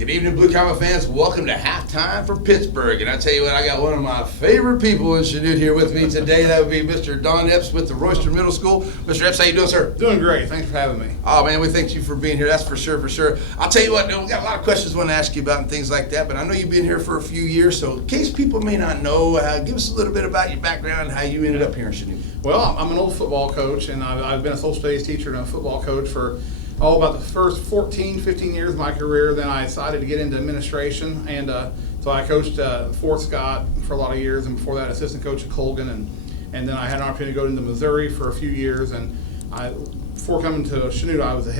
Good evening, Blue Comet fans. Welcome to halftime for Pittsburgh. And I tell you what, I got one of my favorite people in Chanute here with me today. That would be Mr. Don Epps with the Royster Middle School. Mr. Epps, how you doing, sir? Doing great. Thanks for having me. Oh, man, we thank you for being here. That's for sure, for sure. I'll tell you what, we got a lot of questions I want to ask you about and things like that, but I know you've been here for a few years, so in case people may not know, give us a little bit about your background and how you ended up here in Chanute. Well, I'm an old football coach, and I've been a social studies teacher and a football coach for about the first 15 years of my career. Then I decided to get into administration, and so I coached Fort Scott for a lot of years, and before that, assistant coach at Colgan, and then I had an opportunity to go into Missouri for a few years. And before coming to Chanute, I was the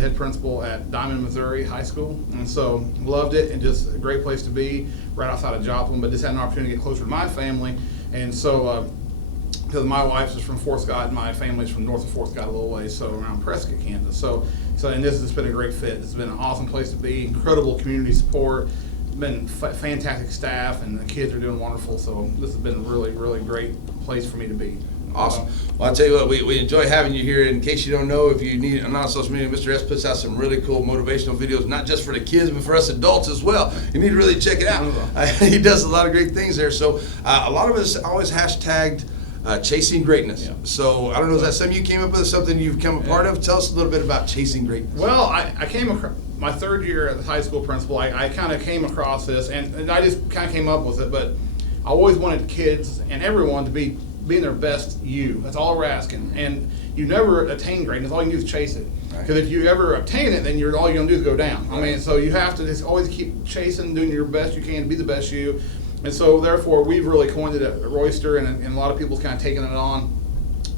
head principal at Diamond, Missouri High School, and so loved it, and just a great place to be, right outside of Joplin. But just had an opportunity to get closer to my family, and so. Because my wife is from Fort Scott and my family's from north of Fort Scott a little ways, so around Prescott, Kansas. So and this has been a great fit. It's been an awesome place to be, incredible community support, been fantastic staff, and the kids are doing wonderful. So this has been a really, really great place for me to be. Awesome. Well, I'll tell you what, we enjoy having you here. In case you don't know, if you need I'm on social media, Mr. S puts out some really cool motivational videos, not just for the kids, but for us adults as well. You need to really check it out. He does a lot of great things there. So a lot of us always hashtagged chasing greatness. Yeah. So I don't know, is that something you came up with, something you've become a part of? Tell us a little bit about chasing greatness. Well, I came across my third year as a high school principal. I kind of came across this, and I just kind of came up with it. But I always wanted kids and everyone to be being their best you. That's all we're asking. And you never attain greatness. All you can do is chase it. Because if you ever obtain it, then all you're going to do is go down. Right. I mean, so you have to just always keep chasing, doing your best you can to be the best you. And so, therefore, we've really coined it at Royster, and a lot of people's kind of taken it on.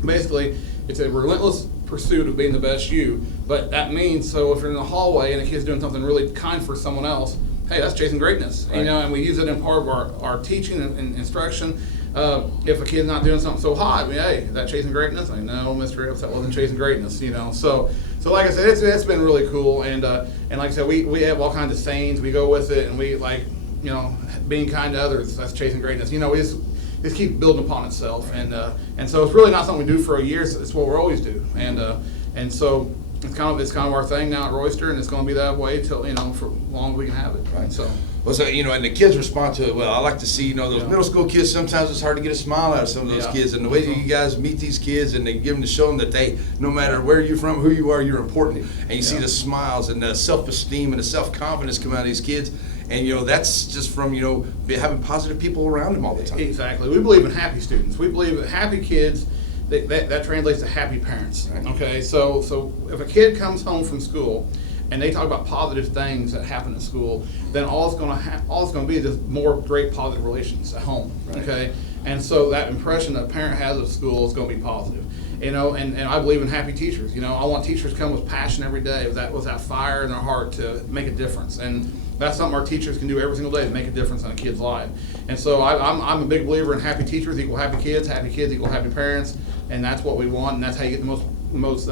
Basically, it's a relentless pursuit of being the best you. But that means, so if you're in the hallway and a kid's doing something really kind for someone else, hey, that's chasing greatness. Right. And we use it in part of our teaching and instruction. If a kid's not doing something so hot, hey, is that chasing greatness? I know, Mr. Epps, that wasn't chasing greatness. So like I said, it's been really cool. And like I said, we have all kinds of sayings. We go with it, and we being kind to others, that's chasing greatness. We just keep building upon itself, and so it's really not something we do for a year. So it's what we always do, and so it's kind of our thing now at Royster, and it's going to be that way till for as long as we can have it. Right. So and the kids respond to it well. I like to see those middle school kids. Sometimes it's hard to get a smile out of some of those kids, and the way that you guys meet these kids and they give them to show them that they, no matter where you're from, who you are, you're important, and you see the smiles and the self-esteem and the self-confidence come out of these kids. And that's just from having positive people around them all the time. Exactly. We believe in happy students. We believe that happy kids, that translates to happy parents. Right. Okay. So if a kid comes home from school and they talk about positive things that happen at school, then all it's going to be is just more great positive relations at home. Right. Okay. And so that impression that a parent has of school is going to be positive. And I believe in happy teachers. I want teachers to come with passion every day, with that fire in their heart to make a difference. And that's something our teachers can do every single day to make a difference in a kid's life. And so I'm a big believer in happy teachers equal happy kids equal happy parents, and that's what we want, and that's how you get the most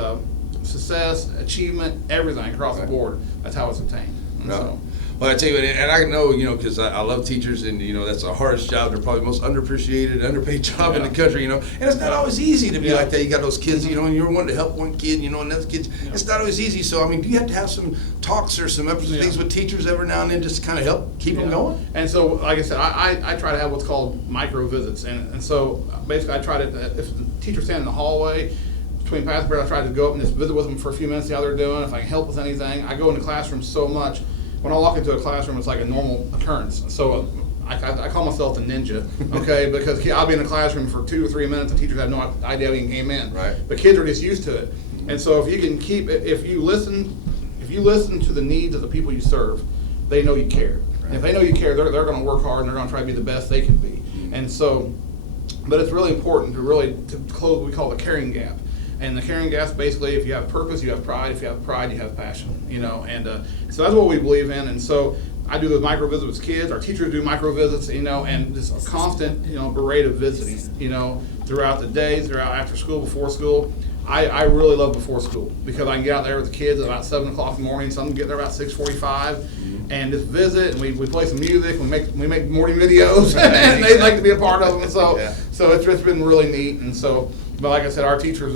success, achievement, everything across the board. That's how it's obtained. No. Well, I tell you what, and I know, because I love teachers, and that's the hardest job. They're probably the most underappreciated, underpaid job in the country, and it's not always easy to be like that. You got those kids, and you're wanting to help one kid, and other kids. It's not always easy. So, do you have to have some talks or some things with teachers every now and then just to kind of help keep them going? And so, like I said, I try to have what's called micro visits, and so basically I try to, if the teacher's standing in the hallway between pass break, I try to go up and just visit with them for a few minutes, see how they're doing, if I can help with anything. I go into classrooms so much. When I walk into a classroom, it's like a normal occurrence. So I call myself the ninja, okay? Because I'll be in a classroom for 2 or 3 minutes, and teachers have no idea how you came in. Right. But kids are just used to it. And so if you listen to the needs of the people you serve, they know you care. Right. And if they know you care, they're going to work hard, and they're going to try to be the best they can be. And so, but it's really important to close what we call the caring gap. And the caring gap, basically, if you have purpose, you have pride. If you have pride, you have passion. And so that's what we believe in. And so I do those micro visits with kids. Our teachers do micro visits, and just a constant, parade of visiting, throughout the days, throughout after school, before school. I really love before school because I can get out there with the kids at about 7 o'clock in the morning. Some get there about 6:45 and just visit, and we play some music. We make morning videos, and they like to be a part of them. So it's been really neat. And so, but like I said, our teachers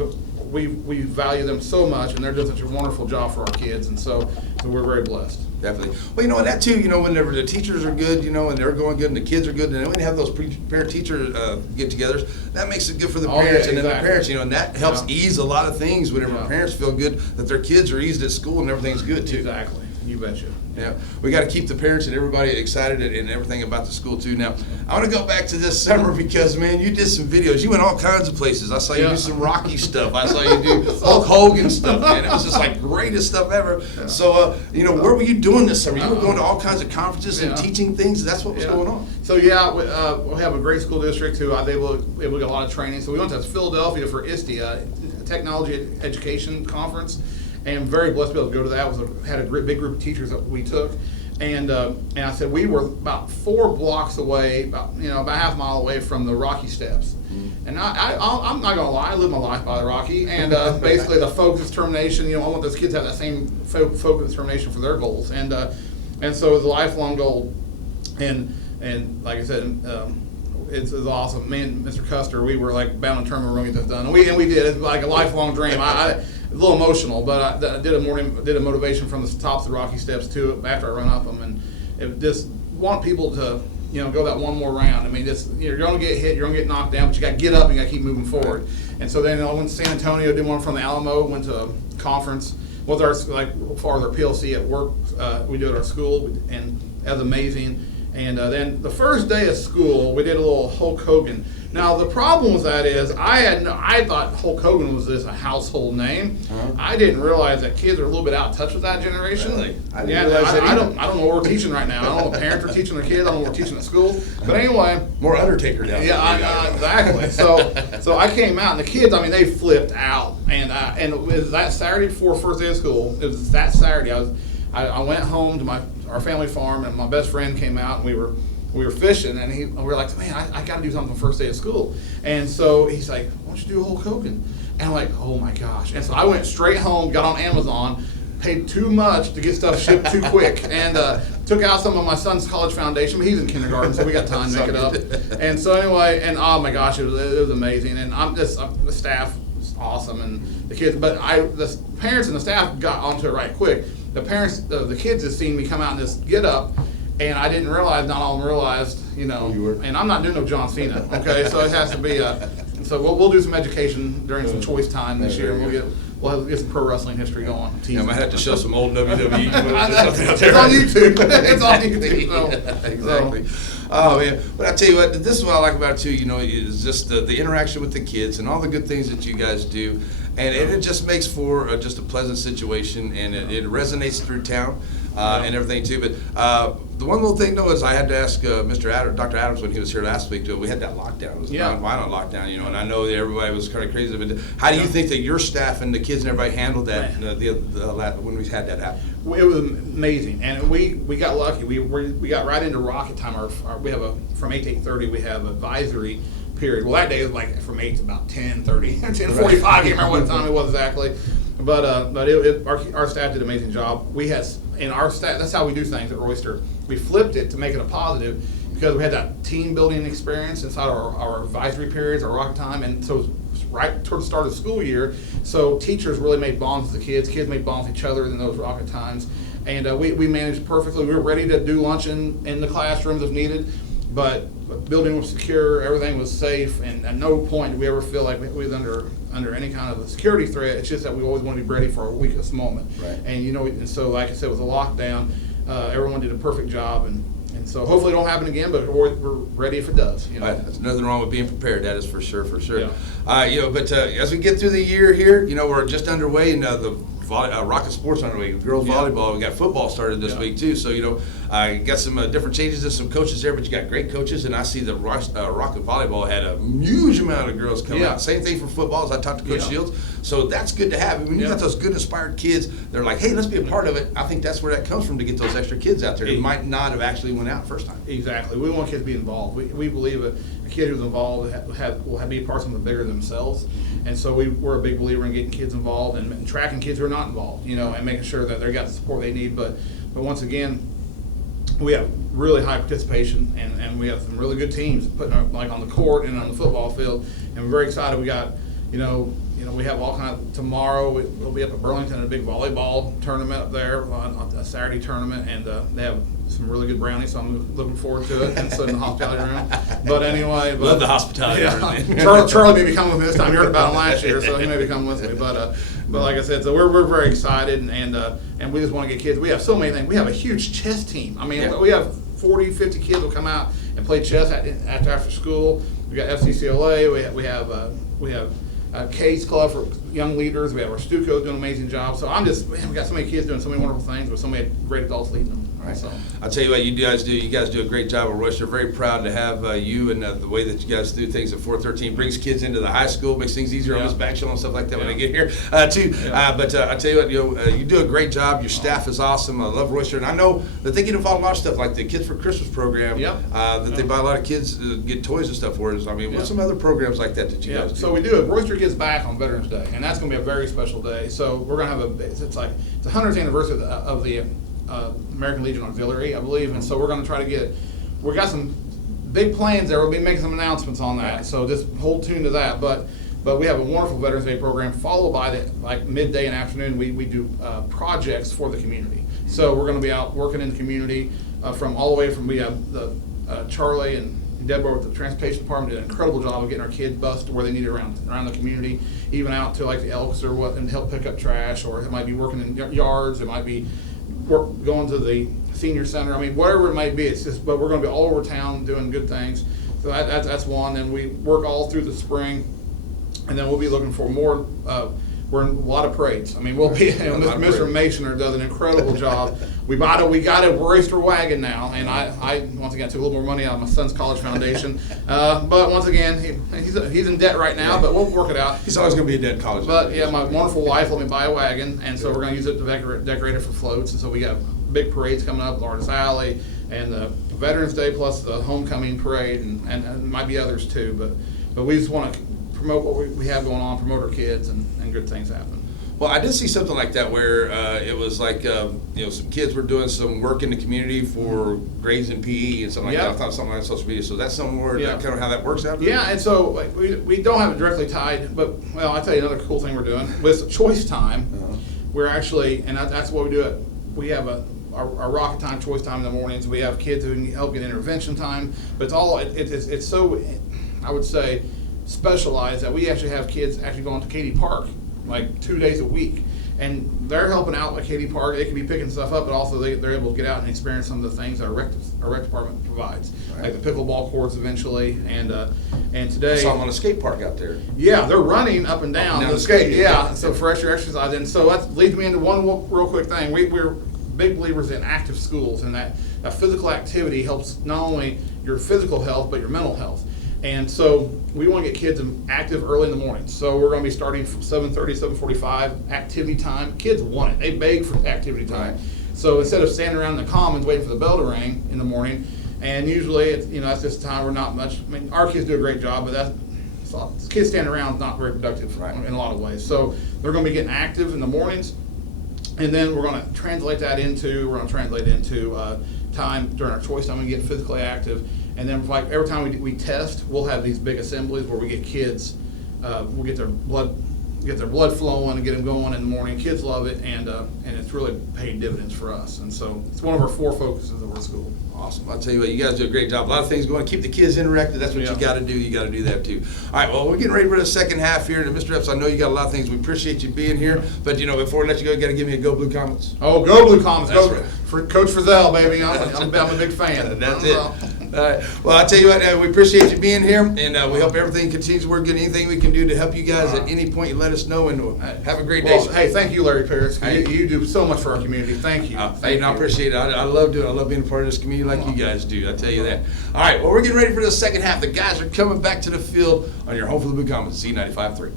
we value them so much, and they're doing such a wonderful job for our kids, and so we're very blessed. Definitely. Well, you know, and that too, you know, whenever the teachers are good, you know, and they're going good and the kids are good, and then when you have those parent-teacher get-togethers, that makes it good for the Oh, yeah, parents and then the exactly. parents, you know, and that helps Yeah. ease a lot of things whenever Yeah. parents feel good that their kids are eased at school and everything's good too. Exactly. You betcha. Yeah, we got to keep the parents and everybody excited and everything about the school too. Now, I want to go back to this summer because, man, you did some videos. You went all kinds of places. I saw you Yeah. do some Rocky stuff. I saw you do Hulk Hogan stuff, man. It was just like greatest stuff ever. Yeah. So, you know, where were you doing this summer? You were going to all kinds of conferences and Yeah. teaching things. That's what was Yeah. going on. So yeah, we have a great school district who I was able to get a lot of training. So we went to Philadelphia for ISTE, Technology Education Conference, and very blessed to be able to go to that. Had a great big group of teachers that we took, and I said we were about 4 blocks away, about half a mile away from the Rocky Steps. And I'm not gonna lie, I live my life by the Rocky, and basically the focus, determination. I want those kids to have that same focus, determination for their goals, and so it was a lifelong goal. And like I said, it's awesome. Me and Mr. Custer, we were like bound and determined we're going to get this done. And we did. It's like a lifelong dream. A little emotional, but I did a motivation from the tops of the Rocky Steps to after I run up them, and it just want people to go that one more round. I mean, you're going to get hit, you're going to get knocked down, but you got to get up and you got to keep moving forward. And so then I went to San Antonio, did one from the Alamo, went to a conference with our as far as our PLC at work. We do it at our school, and that was amazing. And then the first day of school, we did a little Hulk Hogan. Now the problem with that is I thought Hulk Hogan was a household name. Uh-huh. I didn't realize that kids are a little bit out of touch with that generation. Really? I didn't Yeah, realize that I either. don't know what we're teaching right now. I don't know what parents are teaching their kids. I don't know what we're teaching at school. But anyway, More Undertaker now. yeah, exactly. So I came out, and the kids, I mean, they flipped out. And it was that Saturday before first day of school. It was that Saturday. I went home to our family farm, and my best friend came out, and we were fishing, and we were like, man, I got to do something the first day of school. And so he's like, why don't you do Hulk Hogan? And I'm like, oh my gosh. And so I went straight home, got on Amazon, paid too much to get stuff shipped too quick, and took out some of my son's college foundation, but he's in kindergarten, so we got time to make it up. And so anyway, and oh my gosh, it was amazing. And the staff was awesome, and the kids, but the parents and the staff got onto it right quick. The parents, the kids had seen me come out in this get up, and I didn't realize, not all of them realized, You were. and I'm not doing no John Cena, okay? So it has to be, so we'll do some education during some choice time this year, and we'll get some pro wrestling history going. Yeah, I might have to show some old WWE footage or something out It's there. on YouTube. It's on YouTube. So, Exactly. Oh man, but I tell you what, this is what I like about it too. Is just the interaction with the kids and all the good things that you guys do, and it just makes for just a pleasant situation, and it resonates through town and everything too. But the one little thing though is I had to ask Dr. Adams when he was here last week. We had that lockdown. It was a violent lockdown, and I know that everybody was kind of crazy. But how do you think that your staff and the kids and everybody handled that when we had that happen? it was amazing, and we got lucky. We got right into rocket time. We have from 8 to 8:30 we have advisory period. Well, that day was like from 8 to about 10:30, 10:45. I can't remember what time it was exactly. But our staff did an amazing job. We had in our staff. That's how we do things at Royster. We flipped it to make it a positive because we had that team building experience inside our advisory periods, our rocket time, and so it was right toward the start of the school year. So teachers really made bonds with the kids. Kids made bonds with each other in those rocket times, and we managed perfectly. We were ready to do lunch in the classrooms if needed, but the building was secure. Everything was safe, and at no point did we ever feel like we was under any kind of a security threat. It's just that we always want to be ready for our weakest moment. Right. And and so like I said, with the lockdown, everyone did a perfect job, and so hopefully it don't happen again, but we're ready if it does. Right. There's nothing wrong with being prepared. That is for sure. Yeah. But as we get through the year here, we're just underway, and the Rocket Sports underway. Girls volleyball. We got football started this week too. So I got some different changes and some coaches there, but you got great coaches, and I see that Rocket volleyball had a huge amount of girls come out. Same thing for football, as I talked to Coach Shields. So that's good to have. When you got those good, inspired kids, they're like, hey, let's be a part of it. I think that's where that comes from, to get those extra kids out there who might not have actually went out first time. Exactly. We want kids to be involved. We believe a kid who's involved will be a part of something bigger than themselves. And so we're a big believer in getting kids involved and tracking kids who are not involved, and making sure that they've got the support they need. But once again, we have really high participation, and we have some really good teams putting on the court and on the football field. And we're very excited. We got, we have all kind of, tomorrow we'll be up at Burlington at a big volleyball tournament up there, a Saturday tournament, and they have some really good brownies, so I'm looking forward to it. And so in the hospitality room. But anyway, Love the hospitality room. Charlie may be coming with me this time. You heard about him last year, so he may be coming with me. But like I said, so we're very excited, and we just want to get kids. We have so many things. We have a huge chess team. I mean, we have 40, 50 kids will come out and play chess after school. We got FCCLA. We have K's Club for young leaders. We have our Stuco doing an amazing job. So we got so many kids doing so many wonderful things, with so many great adults leading them. Right. So I'll tell you what you guys do. You guys do a great job at Royster. Very proud to have you, and the way that you guys do things at 413 brings kids into the high school, makes things easier on this back show and stuff like that when they get here too. But I tell you what, you do a great job. Your staff is awesome. I love Royster, and I know that they get involved in a lot of stuff like the Kids for Christmas program. That they buy a lot of kids get toys and stuff for us. I mean, what's some other programs like that you guys do? So we do it. Royster Gives Back on Veterans Day, and that's going to be a very special day. So we're going to have it's the 100th anniversary of the American Legion Auxiliary, I believe, and so we're going to try to we got some big plans there. We'll be making some announcements on that, so just hold tuned to that. But we have a wonderful Veterans Day program, followed by midday and afternoon we do projects for the community. So we're going to be out working in the community from all the way from, we have the Charlie and Deborah with the transportation department did an incredible job of getting our kids bused where they need it around the community, even out to like the Elks or what, and help pick up trash, or it might be working in yards, it might be going to the senior center. I mean, whatever it might be, it's just, but we're going to be all over town doing good things. So that's one. And we work all through the spring, and then we'll be looking for more. We're in a lot of parades. I mean, we'll be. Mr. Masoner does an incredible job. We got a Royster wagon now, and I once again took a little more money out of my son's college foundation. But once again, he's in debt right now, but we'll work it out. He's always going to be in debt in college. But yeah, my wonderful wife let me buy a wagon, and so we're going to use it to decorate it for floats. And so we got big parades coming up, Lawrence Alley, and the Veterans Day plus the homecoming parade, and might be others too. But we just want to promote what we have going on, promote our kids, and good things happen. Well, I did see something like that where it was like, some kids were doing some work in the community for grades in PE and something like that. I thought something on social media. So that's somewhere kind of how that works out? Yeah, and so we don't have it directly tied, but, well, I'll tell you another cool thing we're doing. With Choice Time, we're actually, and that's what we do. We have our Rocket Time, Choice Time in the mornings. We have kids who can help get intervention time, but it's so, I would say, specialized that we actually have kids actually going to Katy Park like 2 days a week, and they're helping out like Katy Park. They can be picking stuff up, but also they're able to get out and experience some of the things that our rec department provides, like the pickleball courts eventually, and today I saw them on a skate park out there. Yeah, they're running up and down the skate. Yeah, so for extra exercise, and so that leads me into one real quick thing. We're big believers in active schools, and that physical activity helps not only your physical health but your mental health. And so we want to get kids active early in the morning. So we're going to be starting from 7:30, 7:45, activity time. Kids want it. They beg for activity time. Right. So instead of standing around in the commons waiting for the bell to ring in the morning, and usually that's just time we're not much. I mean, our kids do a great job, but kids standing around is not very productive in a lot of ways. So they're going to be getting active in the mornings, and then we're going to translate into time during our choice time and get physically active. And then like every time we test, we'll have these big assemblies where we get kids, we'll get their blood flowing and get them going in the morning. Kids love it, and it's really paid dividends for us. And so it's one of our 4 focuses of our school. Awesome. I'll tell you what, you guys do a great job. A lot of things going. Keep the kids interactive. That's what you got to do. You got to do that too. All right. Well, we're getting ready for the second half here. And Mr. Epps, I know you got a lot of things. We appreciate you being here. But before we let you go, you got to give me a Go Blue Comets. Oh, Go Blue Comets. Go right. For Coach Frizzell, baby. I'm a big fan. That's it. All right. Well, I'll tell you what, we appreciate you being here, and we hope everything continues to work good. Anything we can do to help you guys at any point, you let us know, and have a great day. Hey, thank you, Larry Parris. You do so much for our community. Thank you. I appreciate it. I love doing it. I love being a part of this community like you guys do. I tell you that. All right. Well, we're getting ready for the second half. The guys are coming back to the field on your Home for the Blue Comets, C95.3.